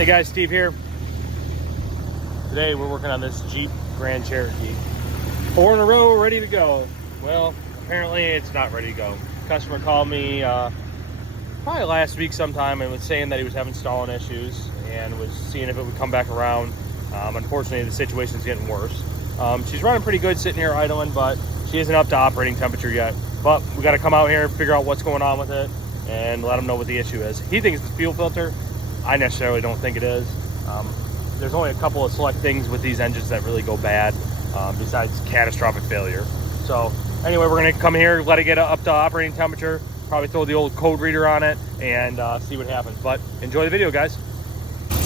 Hey guys, Steve here. Today we're working on this Jeep Grand Cherokee. 4 in a row, ready to go. Well, apparently it's not ready to go. Customer called me probably last week sometime and was saying that he was having stalling issues and was seeing if it would come back around. Unfortunately, the situation's getting worse. She's running pretty good sitting here idling, but she isn't up to operating temperature yet. But we got to come out here, figure out what's going on with it, and let him know what the issue is. He thinks it's the fuel filter. I necessarily don't think it is. There's only a couple of select things with these engines that really go bad, besides catastrophic failure. So anyway, we're gonna come here, let it get up to operating temperature, probably throw the old code reader on it, and see what happens. But enjoy the video, guys.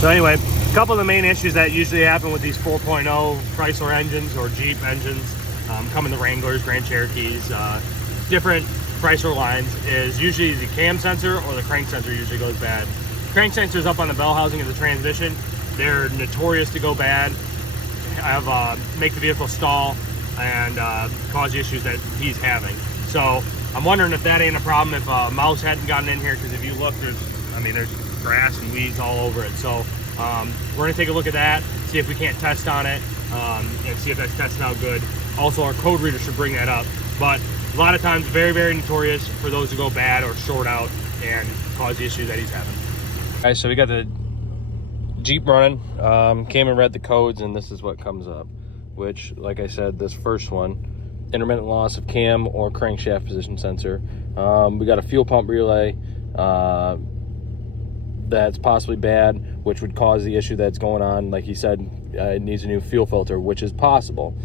So anyway, a couple of the main issues that usually happen with these 4.0 Chrysler engines or Jeep engines, come in the Wranglers, Grand Cherokees, different Chrysler lines, is usually the cam sensor or the crank sensor usually goes bad. Crank sensors up on the bell housing of the transmission, they're notorious to go bad, make the vehicle stall, and cause the issues that he's having. So I'm wondering if that ain't a problem, if a mouse hadn't gotten in here, because if you look, there's grass and weeds all over it. So we're gonna take a look at that, see if we can't test on it, and see if that's testing out good. Also, our code reader should bring that up. But a lot of times, very, very notorious for those to go bad or short out and cause the issue that he's having. All right, so we got the Jeep running, came and read the codes, and this is what comes up, which, like I said, this first one, intermittent loss of cam or crankshaft position sensor. We got a fuel pump relay that's possibly bad, which would cause the issue that's going on. Like he said, it needs a new fuel filter, which is possible.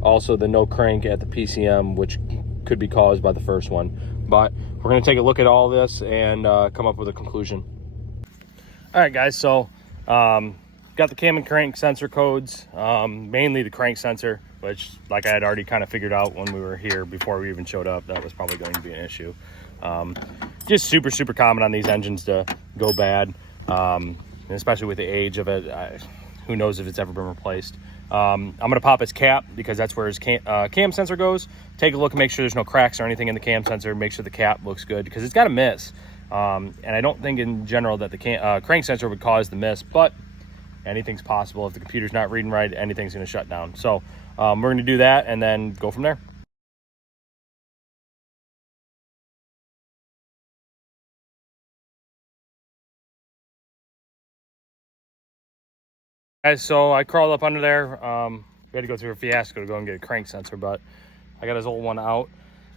Also, the no crank at the PCM, which could be caused by the first one. But we're going to take a look at all this and come up with a conclusion. All right, guys, so got the cam and crank sensor codes, mainly the crank sensor, which, like I had already kind of figured out when we were here before we even showed up, that was probably going to be an issue. Just super, super common on these engines to go bad, and especially with the age of it. Who knows if it's ever been replaced. I'm going to pop his cap because that's where his cam sensor goes. Take a look and make sure there's no cracks or anything in the cam sensor. Make sure the cap looks good because it's got a miss. And I don't think in general that the crank sensor would cause the miss, but anything's possible. If the computer's not reading right, anything's going to shut down. So we're going to do that and then go from there. Guys, so I crawled up under there. We had to go through a fiasco to go and get a crank sensor, but I got his old one out.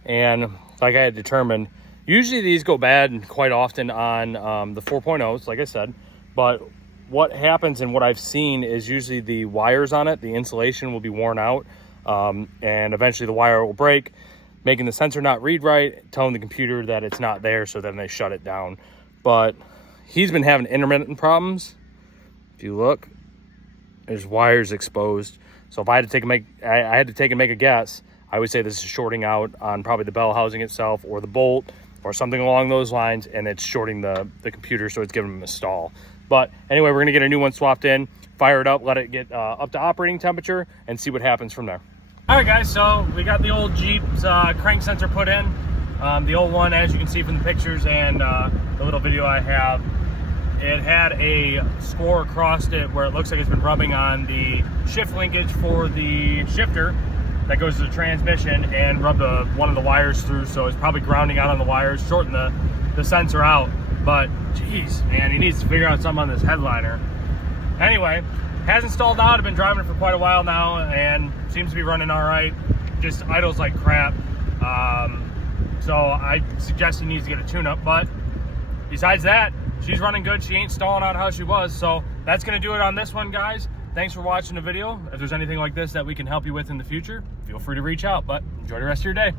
And like I had determined, usually these go bad quite often on the 4.0s, like I said. But what happens and what I've seen is usually the wires on it, the insulation will be worn out, and eventually the wire will break, making the sensor not read right, telling the computer that it's not there, so then they shut it down. But he's been having intermittent problems. If you look, there's wires exposed. So if I had to take and make a guess, I would say this is shorting out on probably the bell housing itself or the bolt or something along those lines, and it's shorting the computer, so it's giving him a stall. But anyway, we're gonna get a new one swapped in, fire it up, let it get up to operating temperature, and see what happens from there. All right, guys, so we got the old Jeep's crank sensor put in. The old one, as you can see from the pictures and the little video I have, it had a score across it where it looks like it's been rubbing on the shift linkage for the shifter that goes to the transmission and rubbed one of the wires through, so it's probably grounding out on the wires, shorting the sensor out. But geez, man, he needs to figure out something on this headliner. Anyway, hasn't stalled out. I've been driving it for quite a while now and seems to be running all right. Just idles like crap. So I suggest he needs to get a tune-up, but besides that, she's running good. She ain't stalling out how she was. So that's going to do it on this one, guys. Thanks for watching the video. If there's anything like this that we can help you with in the future, feel free to reach out, but enjoy the rest of your day.